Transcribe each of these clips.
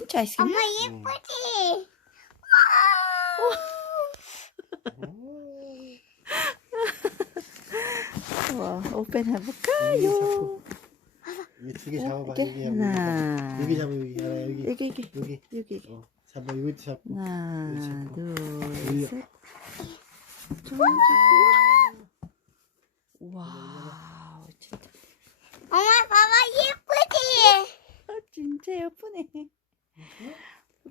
진짜 아이스크림? 엄마 예쁘지? 와, 오픈 해볼까요? 여기 두 개 잡아봐. 이렇게 여기 하나, 여기 잡아. 여기 하나 여기 여기. 잡아. 여기도 잡고. 하나, 잡고. 둘, 셋. 와우, 진짜. 엄마 봐봐 예쁘지? 진짜 예쁘네.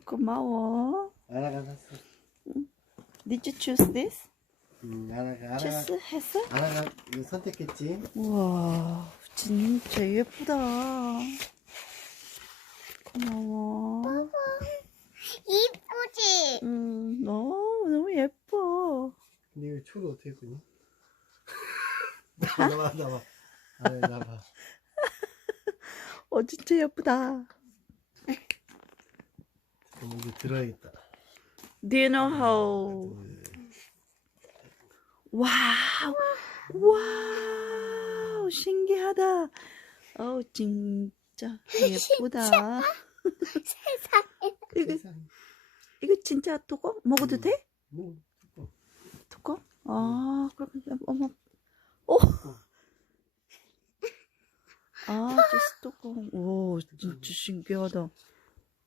고마워. 아나가 샀어. Did you choose this? 아나가 choose 했어? 아나가 이거 선택했지. 우와, 진짜 예쁘다. 고마워. 이쁘지? 너무 예뻐. 근데 이거 초를 어떻게 끄니? 나봐. 나봐. 진짜 예쁘다. 그럼 이제 들어야겠다. Do you know how? 와우, 신기하다. 진짜 예쁘다. 세상에. 이거 진짜 뚜껑? 먹어도 돼? 뚜껑. 뚜껑? 그럼 어머. just 뚜껑. 오, 진짜 신기하다.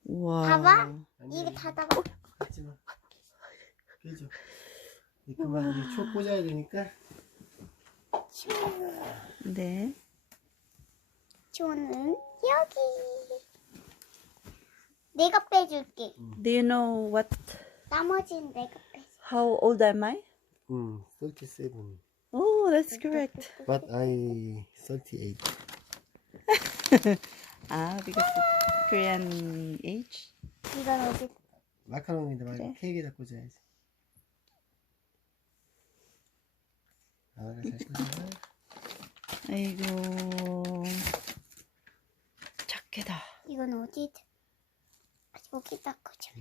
와. 봐봐. 이거 닫아봐. 하지마. 깨져. 그만 이제 초 꽂아야 되니까. 네. 저는 여기. 내가 빼줄게. Do you know what? 나머지는 내가 빼줄게. How old am I? 37. Oh, that's correct. But I 38. Because of Korean age. 이건 어디? 마카롱인데 그래. 케이크에다 꽂아야지. 아나가 잘 꽂아. 아이고, 작게다. 이건 어디? 여기다 꽂아.